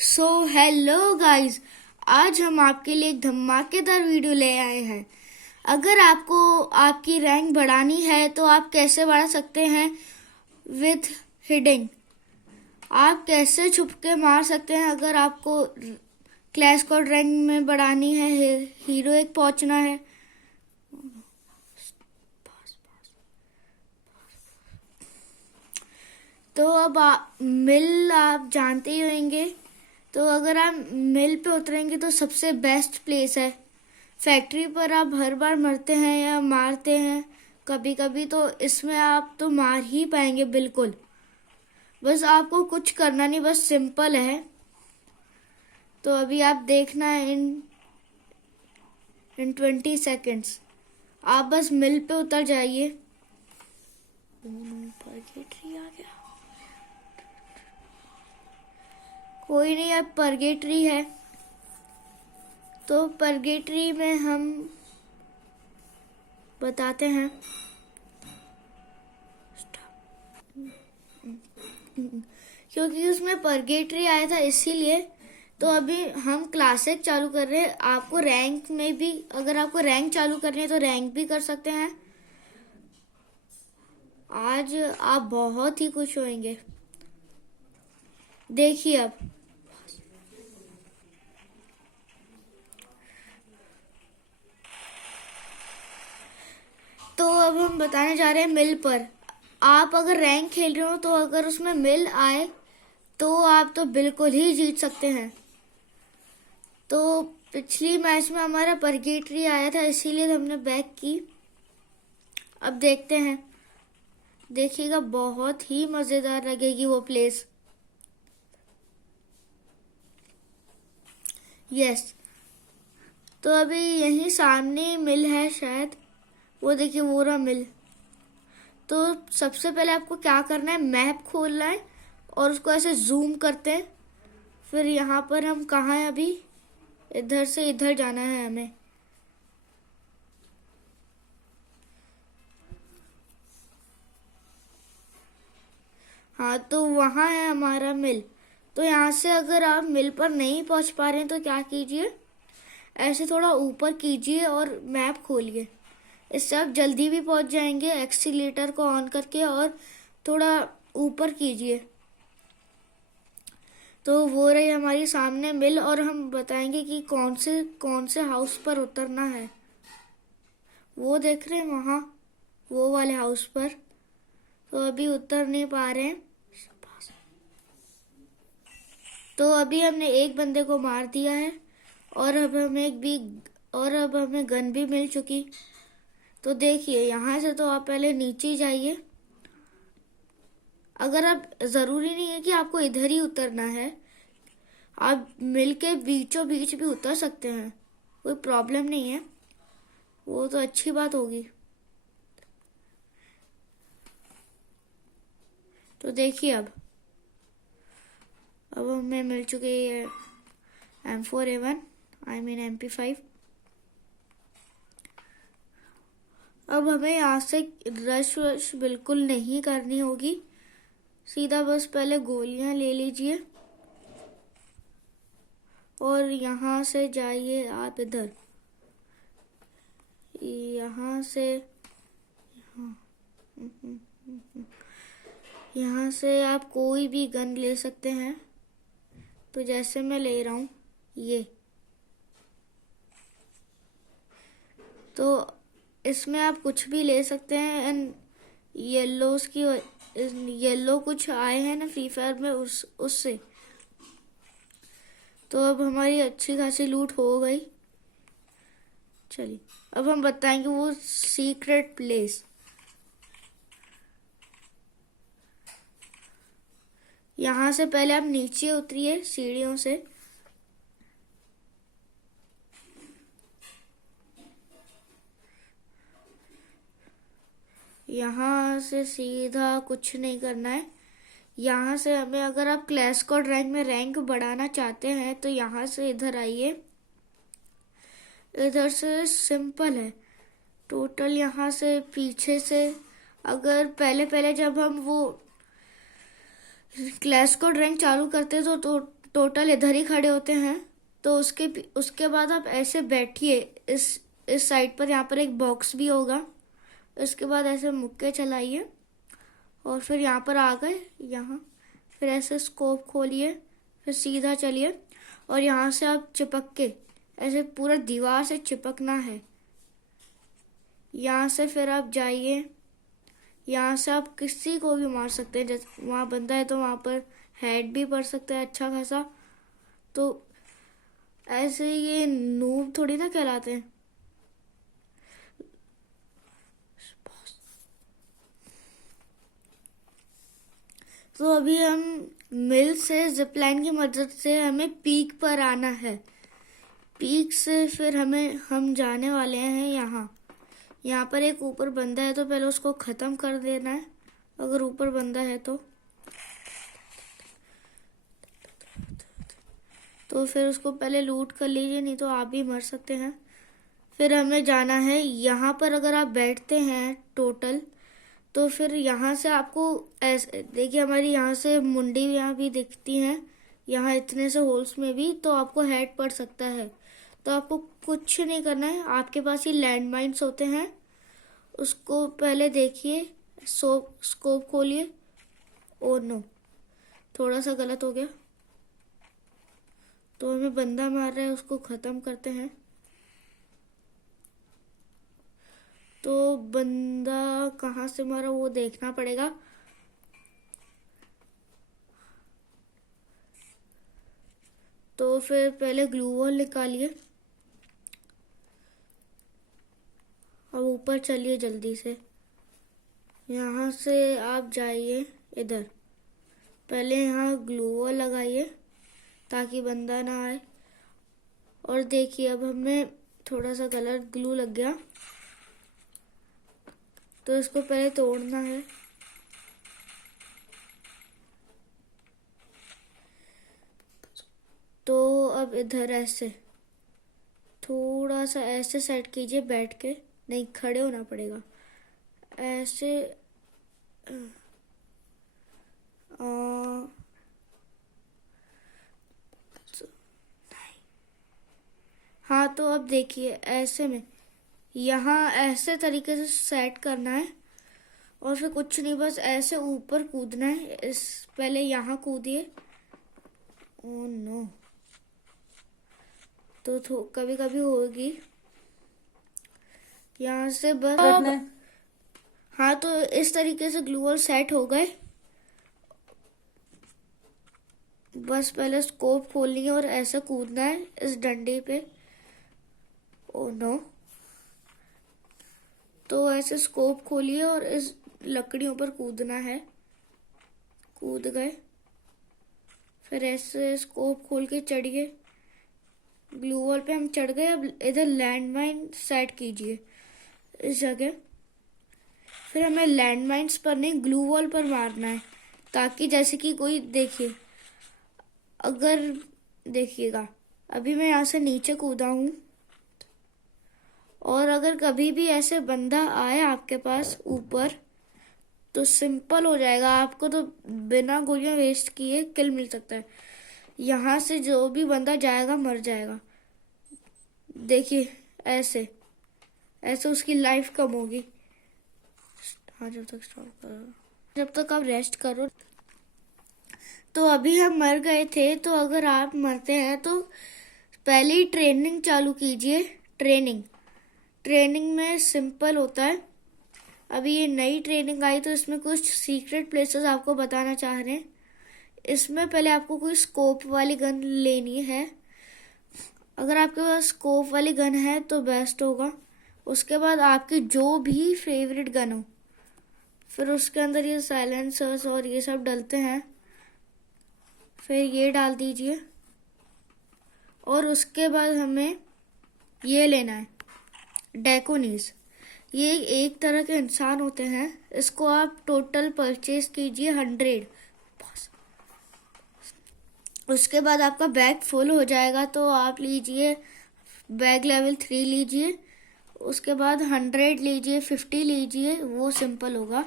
So hello guys, आज हम आपके लिए एक धमाकेदार वीडियो ले आए हैं। अगर आपको आपकी रैंक बढ़ानी है तो आप कैसे बढ़ा सकते हैं विथ हिडिंग। आप कैसे छुप के मार सकते हैं अगर आपको क्लैश कोड रैंक में बढ़ानी है, हीरो एक पहुंचना है। तो अब मिल आप जानते ही होंगे। तो अगर आप मिल पे उतरेंगे तो सबसे बेस्ट प्लेस है। फैक्ट्री पर आप हर बार मरते हैं या मारते हैं कभी कभी, तो इसमें आप तो मार ही पाएंगे बिल्कुल। बस आपको कुछ करना नहीं, बस सिंपल है। तो अभी आप देखना है इन 20 सेकेंड्स। आप बस मिल पे उतर जाइए। परगेटरी आ गया, कोई नहीं, अब परगेटरी है तो परगेटरी में हम बताते हैं। क्योंकि उसमें परगेटरी आया था इसीलिए। तो अभी हम क्लासिक चालू कर रहे हैं। आपको रैंक में भी, अगर आपको रैंक चालू करनी है तो रैंक भी कर सकते हैं। आज आप बहुत ही खुश होंगे, देखिए अब। तो अब हम बताने जा रहे हैं मिल पर। आप अगर रैंक खेल रहे हो तो अगर उसमें मिल आए तो आप तो बिल्कुल ही जीत सकते हैं। तो पिछली मैच में हमारा परगेटरी आया था इसीलिए हमने बैक की। अब देखते हैं, देखिएगा बहुत ही मजेदार लगेगी वो प्लेस। यस, तो अभी यहीं सामने मिल है शायद, वो देखिए वो रहा मिल। तो सबसे पहले आपको क्या करना है, मैप खोलना है और उसको ऐसे जूम करते हैं। फिर यहाँ पर हम कहाँ हैं अभी, इधर से इधर जाना है हमें। हाँ, तो वहाँ है हमारा मिल। तो यहाँ से अगर आप मिल पर नहीं पहुँच पा रहे हैं तो क्या कीजिए, ऐसे थोड़ा ऊपर कीजिए और मैप खोलिए। इससे आप जल्दी भी पहुँच जाएंगे। एक्सीलेटर को ऑन करके और थोड़ा ऊपर कीजिए। तो वो रही हमारी सामने मिल, और हम बताएंगे कि कौन से हाउस पर उतरना है। वो देख रहे हैं वहाँ, वो वाले हाउस पर। तो अभी उतर नहीं पा रहे हैं। तो अभी हमने एक बंदे को मार दिया है और अब हमें गन भी मिल चुकी। तो देखिए यहाँ से तो आप पहले नीचे ही जाइए। अगर आप, जरूरी नहीं है कि आपको इधर ही उतरना है, आप मिल के बीचों बीच भी उतर सकते हैं, कोई प्रॉब्लम नहीं है। वो तो अच्छी बात होगी। तो देखिए अब हमें मिल चुकी है M4A1, आई मीन MP5। अब हमें यहाँ से रश बिल्कुल नहीं करनी होगी, सीधा बस पहले गोलियां ले लीजिए और यहाँ से जाइए आप इधर, यहाँ से यहाँ से आप कोई भी गन ले सकते हैं। तो जैसे मैं ले रहा हूँ ये, तो इसमें आप कुछ भी ले सकते हैं। एंड येलो कुछ आए हैं ना फ्री फायर में, उससे तो अब हमारी अच्छी खासी लूट हो गई। चलिए अब हम बताएंगे वो सीक्रेट प्लेस। यहाँ से पहले आप नीचे उतरिए सीढ़ियों से। यहाँ से सीधा कुछ नहीं करना है। यहाँ से हमें, अगर आप क्लैश कोड रैंक में रैंक बढ़ाना चाहते हैं तो यहाँ से इधर आइए। इधर से सिंपल है टोटल। यहाँ से पीछे से, अगर पहले जब हम वो क्लैश कोड रैंक चालू करते तो टोटल इधर ही खड़े होते हैं। तो उसके बाद आप ऐसे बैठिए इस साइड पर, यहाँ पर एक बॉक्स भी होगा। इसके बाद ऐसे मुक्के चलाइए और फिर यहाँ पर आ गए, यहाँ फिर ऐसे स्कोप खोलिए, फिर सीधा चलिए और यहाँ से आप चिपक के ऐसे पूरा दीवार से चिपकना है। यहाँ से फिर आप जाइए, यहाँ से आप किसी को भी मार सकते हैं। जैसे वहाँ बंदा है तो वहाँ पर हेड भी पड़ सकता है अच्छा खासा। तो ऐसे ये नूब थोड़ी ना कहलाते हैं। तो अभी हम मिल से जिपलाइन की मदद से हमें पीक पर आना है। पीक से फिर हम जाने वाले हैं यहाँ पर एक ऊपर बंदा है तो पहले उसको ख़त्म कर देना है, अगर ऊपर बंदा है तो फिर उसको पहले लूट कर लीजिए, नहीं तो आप भी मर सकते हैं। फिर हमें जाना है यहाँ पर। अगर आप बैठते हैं टोटल तो फिर यहाँ से आपको ऐसे देखिए, हमारी यहाँ से मुंडी यहाँ भी दिखती हैं, यहाँ इतने से होल्स में भी, तो आपको हेड पड़ सकता है। तो आपको कुछ नहीं करना है, आपके पास ही लैंड माइन्स होते हैं, उसको पहले देखिए, स्कोप खोलिए। ओ नो, थोड़ा सा गलत हो गया। तो हमें बंदा मार रहा है, उसको ख़त्म करते हैं। तो बंदा कहाँ से मारा वो देखना पड़ेगा। तो फिर पहले ग्लू वॉल निकालिए, अब ऊपर चलिए जल्दी से। यहाँ से आप जाइए इधर, पहले यहाँ ग्लू वॉल लगाइए ताकि बंदा ना आए। और देखिए अब हमें थोड़ा सा गलत ग्लू लग गया, तो इसको पहले तोड़ना है। तो अब इधर ऐसे थोड़ा सा ऐसे सेट कीजिए, बैठ के नहीं, खड़े होना पड़ेगा ऐसे। हाँ, तो अब देखिए ऐसे में यहाँ ऐसे तरीके से सेट करना है और फिर कुछ नहीं, बस ऐसे ऊपर कूदना है। पहले यहाँ कूदिए। ओह नो, तो कभी कभी होगी यहाँ से बस। हाँ, तो इस तरीके से ग्लू वॉल सेट हो गए। बस पहले स्कोप खोलनी है और ऐसे कूदना है इस डंडे पे। ओह नो, तो ऐसे स्कोप खोलिए और इस लकड़ियों पर कूदना है। कूद गए, फिर ऐसे स्कोप खोल के चढ़िए। ग्लू वॉल पे हम चढ़ गए। अब इधर लैंड माइन सेट कीजिए इस जगह। फिर हमें लैंड माइन्स पर नहीं, ग्लू वॉल पर मारना है, ताकि जैसे कि कोई देखिए, अगर देखिएगा अभी मैं यहाँ से नीचे कूदा हूँ, और अगर कभी भी ऐसे बंदा आए आपके पास ऊपर तो सिंपल हो जाएगा, आपको तो बिना गोलियां वेस्ट किए किल मिल सकता है। यहाँ से जो भी बंदा जाएगा मर जाएगा। देखिए ऐसे ऐसे उसकी लाइफ कम होगी। हाँ, जब तक स्टॉप करो, जब तक आप रेस्ट करो। तो अभी हम मर गए थे, तो अगर आप मरते हैं तो पहले ही ट्रेनिंग चालू कीजिए। ट्रेनिंग में सिंपल होता है। अभी ये नई ट्रेनिंग आई तो इसमें कुछ सीक्रेट प्लेसेस आपको बताना चाह रहे हैं। इसमें पहले आपको कोई स्कोप वाली गन लेनी है। अगर आपके पास स्कोप वाली गन है तो बेस्ट होगा। उसके बाद आपकी जो भी फेवरेट गन हो, फिर उसके अंदर ये साइलेंसर्स और ये सब डलते हैं, फिर ये डाल दीजिए। और उसके बाद हमें ये लेना है, डेकोनीज। ये एक तरह के इंसान होते हैं, इसको आप टोटल परचेज कीजिए 100। उसके बाद आपका बैग फुल हो जाएगा तो आप लीजिए बैग लेवल 3 लीजिए। उसके बाद 100 लीजिए, 50 लीजिए, वो सिंपल होगा।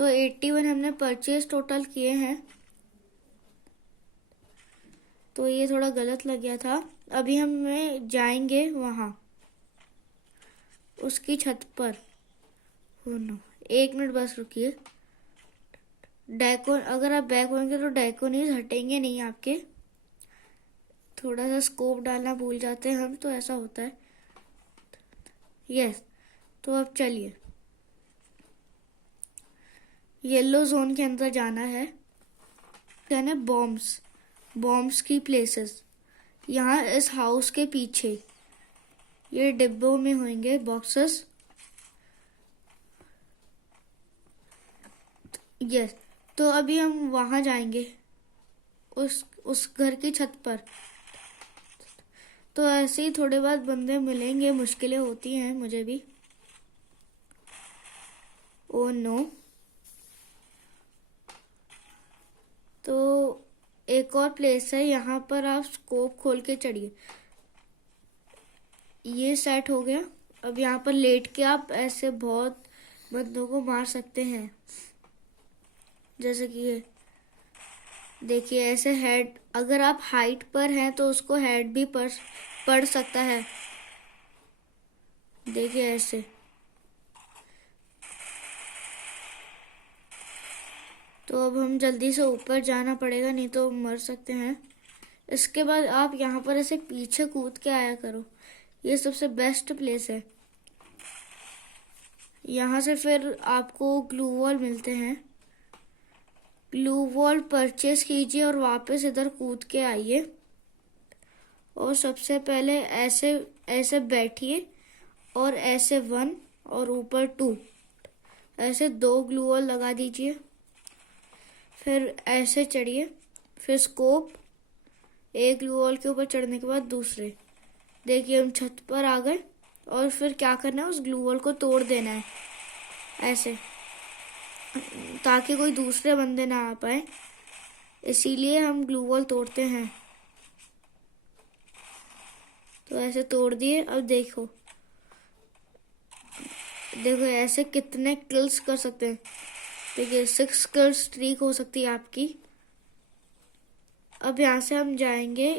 तो 81 हमने परचेज टोटल किए हैं, तो ये थोड़ा गलत लग गया था। अभी हम जाएंगे वहाँ उसकी छत पर। हो नो, 1 मिनट बस रुकिए। अगर आप बैक होंगे तो डायकोनीज हटेंगे नहीं आपके। थोड़ा सा स्कोप डालना भूल जाते हैं हम, तो ऐसा होता है। यस, तो अब चलिए येलो जोन के अंदर जाना है। कहना बॉम्ब्स की प्लेसेस यहाँ इस हाउस के पीछे ये डिब्बों में होंगे बॉक्सेस। यस, तो अभी हम वहां जाएंगे उस घर की छत पर। तो ऐसे ही थोड़े बाद बंदे मिलेंगे, मुश्किलें होती हैं मुझे भी। ओ नो, तो एक और प्लेस है, यहाँ पर आप स्कोप खोल के चढ़िए। ये सेट हो गया। अब यहाँ पर लेट के आप ऐसे बहुत बंदों को मार सकते हैं, जैसे कि ये देखिए। ऐसे हेड, अगर आप हाइट पर हैं तो उसको हेड भी पड़ सकता है। देखिए ऐसे। तो अब हम जल्दी से ऊपर जाना पड़ेगा, नहीं तो मर सकते हैं। इसके बाद आप यहाँ पर ऐसे पीछे कूद के आया करो, ये सबसे बेस्ट प्लेस है। यहाँ से फिर आपको ग्लू वॉल मिलते हैं। ग्लू वॉल परचेस कीजिए और वापस इधर कूद के आइए। और सबसे पहले ऐसे ऐसे बैठिए और ऐसे 1 और ऊपर 2, ऐसे 2 ग्लू वॉल लगा दीजिए। फिर ऐसे चढ़िए, फिर स्कोप, एक ग्लू वॉल के ऊपर चढ़ने के बाद दूसरे। देखिए हम छत पर आ गए। और फिर क्या करना है, उस ग्लू वॉल को तोड़ देना है ऐसे, ताकि कोई दूसरे बंदे ना आ पाए। इसीलिए हम ग्लू वॉल तोड़ते हैं। तो ऐसे तोड़ दिए। अब देखो ऐसे कितने किल्स कर सकते हैं। देखिए 6 किल स्ट्रीक हो सकती है आपकी। अब यहाँ से हम जाएंगे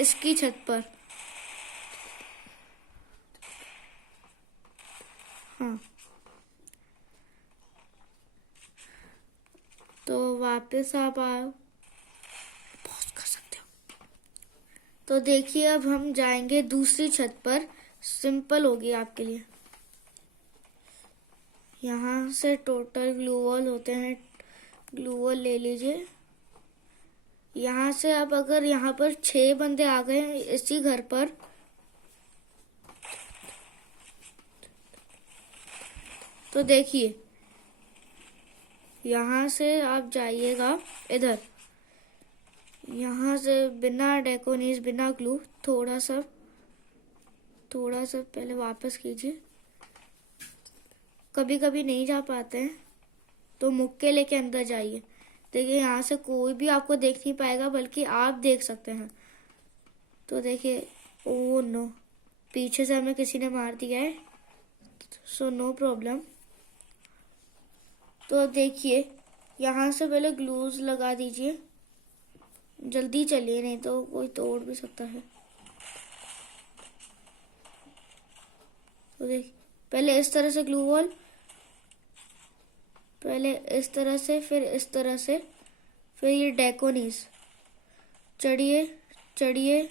इसकी छत पर। हाँ, तो वापस आप पॉज कर सकते हो। तो देखिए अब हम जाएंगे दूसरी छत पर। सिंपल होगी आपके लिए। यहाँ से टोटल ग्लू वॉल होते हैं, ग्लू वॉल ले लीजिए। यहाँ से अब अगर यहाँ पर 6 बंदे आ गए इसी घर पर, तो देखिए यहाँ से आप जाइएगा इधर। यहाँ से बिना डेकोनीज, बिना ग्लू, थोड़ा सा पहले वापस कीजिए। कभी कभी नहीं जा पाते हैं तो मुक्के लेके अंदर जाइए। देखिए यहाँ से कोई भी आपको देख नहीं पाएगा, बल्कि आप देख सकते हैं। तो देखिए, ओ नो, पीछे से हमें किसी ने मार दिया है, सो नो प्रॉब्लम। तो अब देखिए यहाँ से पहले ग्लूज लगा दीजिए। जल्दी चलिए, नहीं तो कोई तोड़ भी सकता है। तो देखिए पहले इस तरह से ग्लू वॉल, पहले इस तरह से, फिर इस तरह से, फिर ये डेकोनीज। चढ़िए।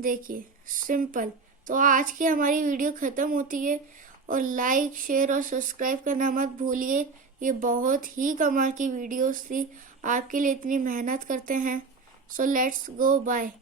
देखिए सिंपल। तो आज की हमारी वीडियो ख़त्म होती है। और लाइक, शेयर और सब्सक्राइब करना मत भूलिए। ये बहुत ही कमाल की वीडियोस थी, आपके लिए इतनी मेहनत करते हैं। So let's go, bye.